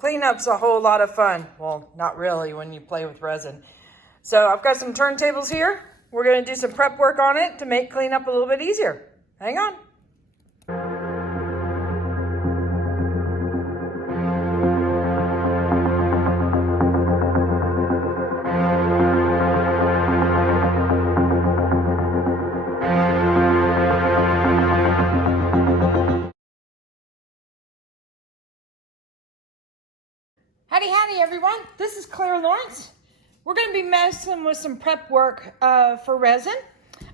Cleanup's a whole lot of fun. Well, not really when you play with resin. So I've got some turntables here. We're going to do some prep work on it to make cleanup a little bit easier. Hang on. Howdy, howdy, everyone. This is Clara Lawrence. We're going to be messing with some prep work for resin.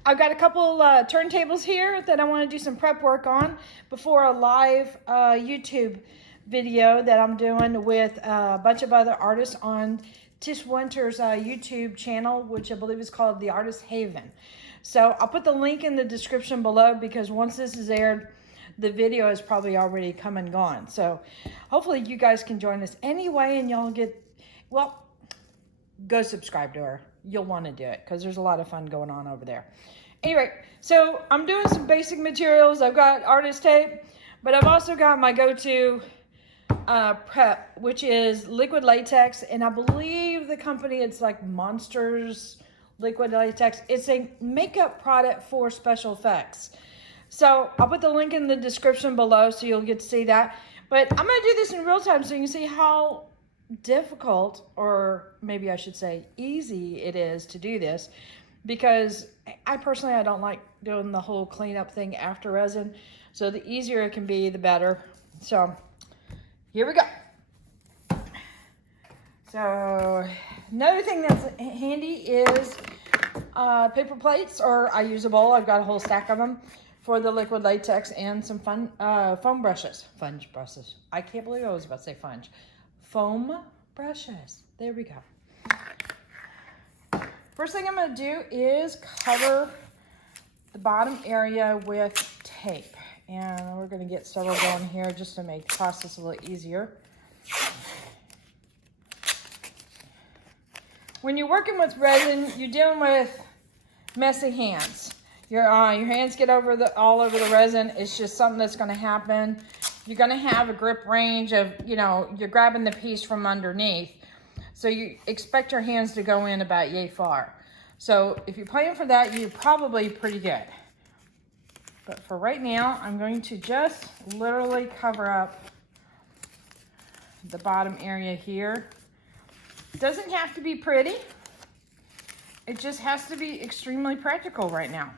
I've got a couple turntables here that I want to do some prep work on before a live YouTube video that I'm doing with a bunch of other artists on Tish Winter's YouTube channel, which I believe is called The Artist Haven. So I'll put the link in the description below because once this is aired, the video is probably already come and gone. So hopefully you guys can join us anyway and y'all get, well, go subscribe to her. You'll want to do it because there's a lot of fun going on over there. Anyway, so I'm doing some basic materials. I've got artist tape, but I've also got my go-to prep, which is liquid latex. And I believe the company, it's like Monsters Liquid Latex. It's a makeup product for special effects. So I'll put the link in the description below so you'll get to see that. But I'm going to do this in real time so you can see how difficult, or maybe I should say easy, it is to do this. Because I personally, I don't like doing the whole cleanup thing after resin. So the easier it can be, the better. So here we go. So another thing that's handy is paper plates, or I use a bowl. I've got a whole stack of them for the liquid latex, and some fun foam brushes. Funge brushes. I can't believe I was about to say funge. Foam brushes. There we go. First thing I'm going to do is cover the bottom area with tape. And we're going to get several going here just to make the process a little easier. When you're working with resin, you're dealing with messy hands. Your hands get all over the resin. It's just something that's going to happen. You're going to have a grip range of, you're grabbing the piece from underneath. So you expect your hands to go in about yay far. So if you're playing for that, you're probably pretty good. But for right now, I'm going to just literally cover up the bottom area here. It doesn't have to be pretty. It just has to be extremely practical right now.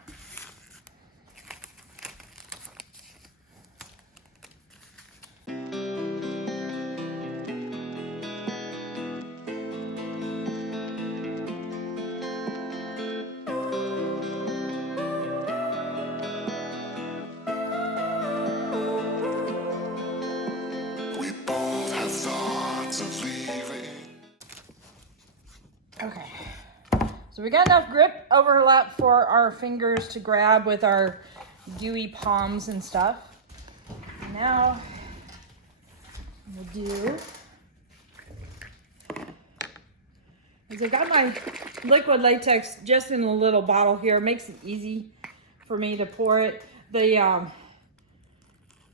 Okay, so we got enough grip overlap for our fingers to grab with our dewy palms and stuff. Now, we'll do, is I got my liquid latex just in a little bottle here. It makes it easy for me to pour it. The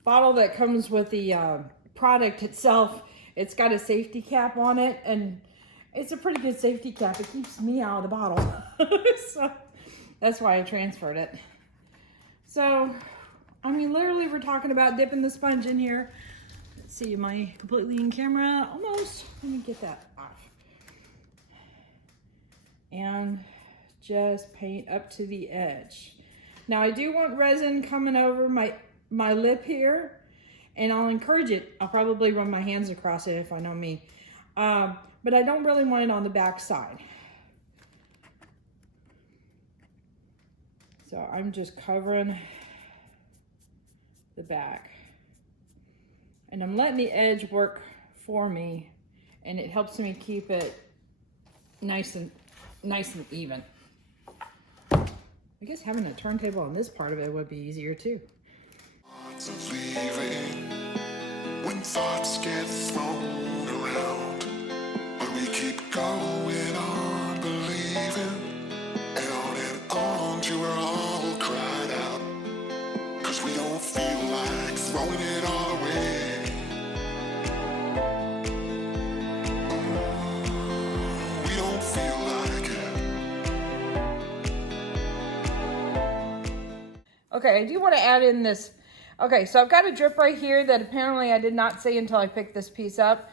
bottle that comes with the product itself, it's got a safety cap on it, and it's a pretty good safety cap. It keeps me out of the bottle. So that's why I transferred it. So, I mean, literally we're talking about dipping the sponge in here. Let's see, am I completely in camera? Almost. Let me get that off. And just paint up to the edge. Now I do want resin coming over my lip here, and I'll encourage it. I'll probably run my hands across it if I know me. But I don't really want it on the back side. So I'm just covering the back. And I'm letting the edge work for me, and it helps me keep it nice and even. I guess having a turntable on this part of it would be easier too. When thoughts get thrown around, but we keep going on believing, and on till we're all cried out, 'cause we don't feel like throwing it all away. Okay, I do want to add in this. Okay, so I've got a drip right here that apparently I did not see until I picked this piece up.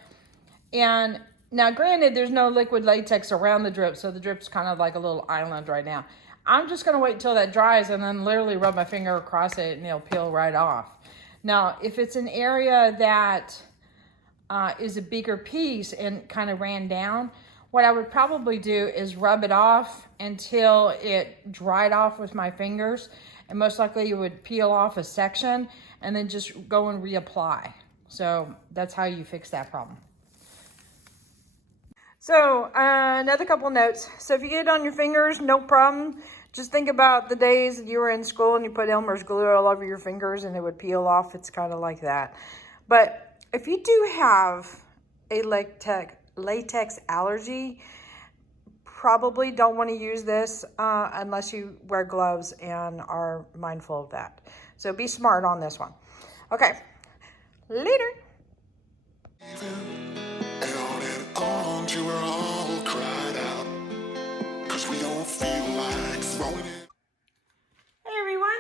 And now granted, there's no liquid latex around the drip, so the drip's kind of like a little island right now. I'm just gonna wait until that dries and then literally rub my finger across it and it'll peel right off. Now, if it's an area that is a bigger piece and kind of ran down, what I would probably do is rub it off until it dried off with my fingers, and most likely you would peel off a section and then just go and reapply. So that's how you fix that problem. So another couple notes. So if you get it on your fingers, no problem. Just think about the days that you were in school and you put Elmer's glue all over your fingers and it would peel off. It's kind of like that. But if you do have a latex allergy, probably don't want to use this unless you wear gloves and are mindful of that. So be smart on this one. Okay, later. Hey everyone.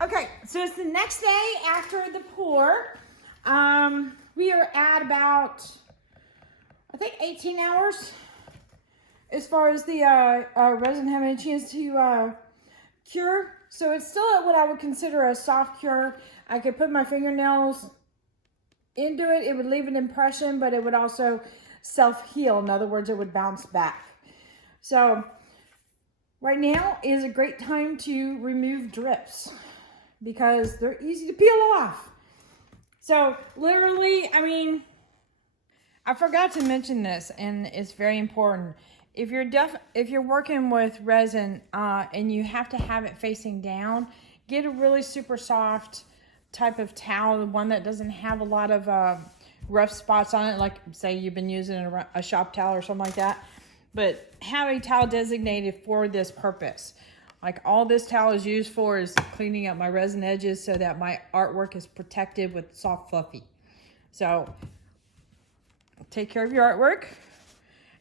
Okay, so it's the next day after the pour. We are at about, I think 18 hours as far as the resin having a chance to cure. So it's still at what I would consider a soft cure. I could put my fingernails into it. It would leave an impression, but it would also self-heal. In other words, it would bounce back. So right now is a great time to remove drips because they're easy to peel off. So literally, I mean, I forgot to mention this, and it's very important. If you're working with resin and you have to have it facing down, get a really super soft type of towel, one that doesn't have a lot of rough spots on it, like say you've been using a shop towel or something like that. But have a towel designated for this purpose. Like all this towel is used for is cleaning up my resin edges so that my artwork is protected with soft fluffy. So take care of your artwork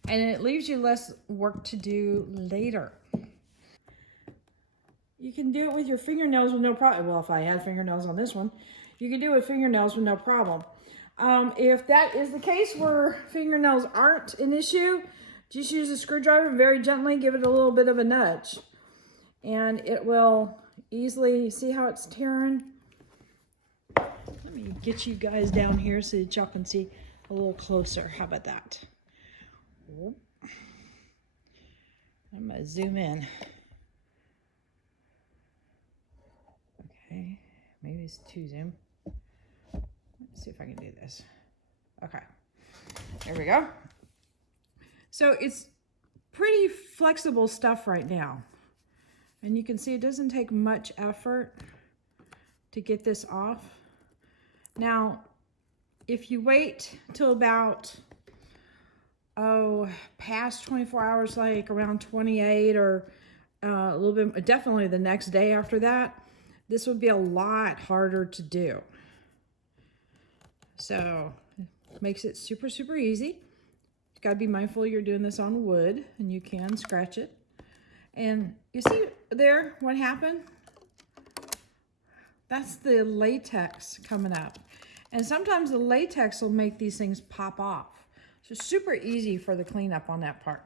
and it leaves you less work to do later. You can do it with your fingernails with no problem. Well, if I had fingernails on this one, you can do it with fingernails with no problem. If that is the case where fingernails aren't an issue, just use a screwdriver and very gently give it a little bit of a nudge. And it will easily, see how it's tearing? Let me get you guys down here so that y'all can see a little closer. How about that? I'm gonna zoom in. Okay, maybe it's too zoom. Let's see if I can do this. Okay, there we go. So it's pretty flexible stuff right now. And you can see it doesn't take much effort to get this off. Now, if you wait till about, past 24 hours, like around 28 or a little bit, definitely the next day after that, this would be a lot harder to do. So it makes it super, super easy. You gotta be mindful you're doing this on wood and you can scratch it. And you see there what happened? That's the latex coming up. And sometimes the latex will make these things pop off. So super easy for the cleanup on that part.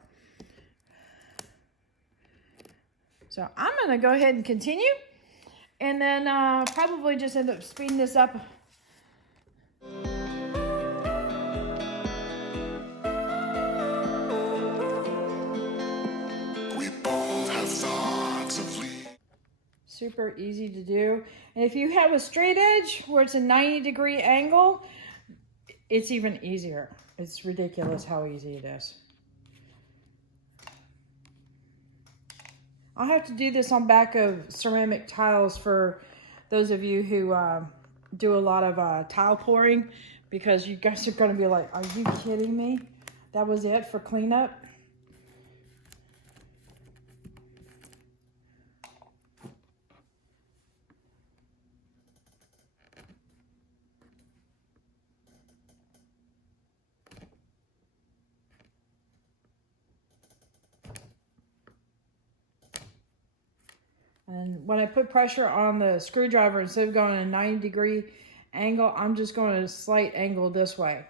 So I'm gonna go ahead and continue and then probably just end up speeding this up. Super easy to do. And if you have a straight edge where it's a 90-degree angle, it's even easier. It's ridiculous how easy it is. I'll have to do this on back of ceramic tiles for those of you who do a lot of tile pouring, because you guys are going to be like, are you kidding me? That was it for cleanup? And when I put pressure on the screwdriver, instead of going a 90-degree angle, I'm just going a slight angle this way.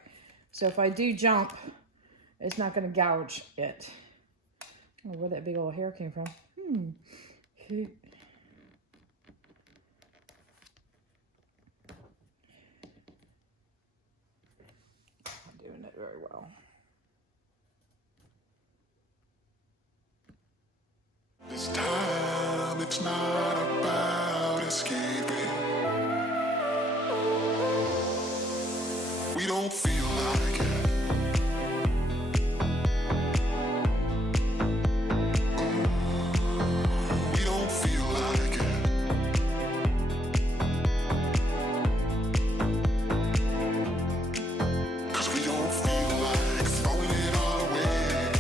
So if I do jump, it's not going to gouge it. I don't know where that big old hair came from. Not doing it very well. This time it's not about escaping. We don't feel like it. We don't feel like it. 'Cause we don't feel like throwing it all away.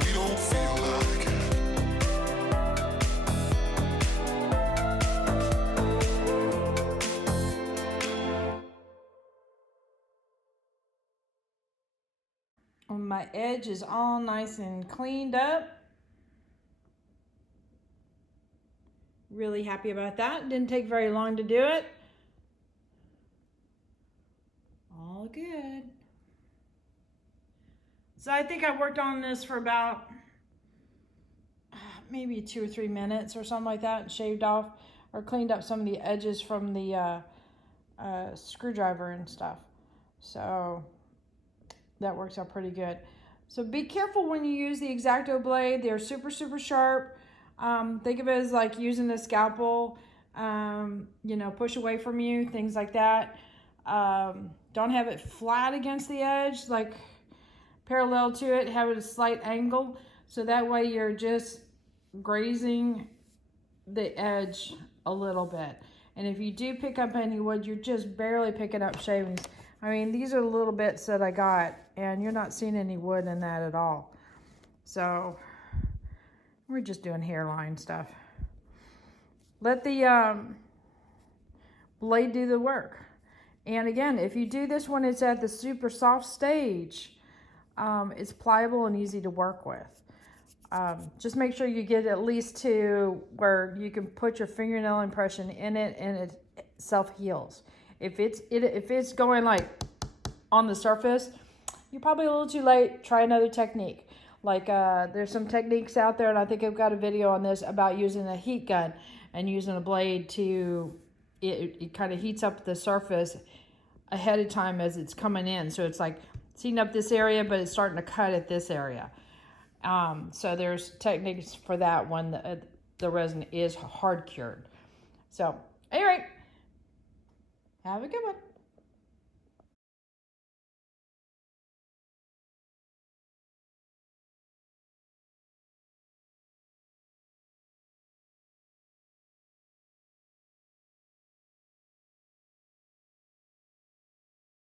We don't feel like it. When my edge is all nice and cleaned up. Really happy about that. Didn't take very long to do it. All good. So I think I worked on this for about maybe 2 or 3 minutes or something like that, and shaved off or cleaned up some of the edges from the screwdriver and stuff. So that works out pretty good. So be careful when you use the X-Acto blade. They're super, super sharp. Think of it as like using a scalpel, you know, push away from you, things like that. Don't have it flat against the edge, like parallel to it. Have it a slight angle, so that way you're just grazing the edge a little bit. And if you do pick up any wood, you're just barely picking up shavings. I mean, these are the little bits that I got, and you're not seeing any wood in that at all. So we're just doing hairline stuff. Let the blade do the work. And again, if you do this when it's at the super soft stage, it's pliable and easy to work with. Just make sure you get at least to where you can put your fingernail impression in it and it self-heals. If it's going like on the surface, you're probably a little too late. Try another technique. Like there's some techniques out there, and I think I've got a video on this about using a heat gun and using a blade to, it kind of heats up the surface ahead of time as it's coming in. So it's like it's heating up this area, but it's starting to cut at this area. So there's techniques for that when the resin is hard cured. So anyway, have a good one.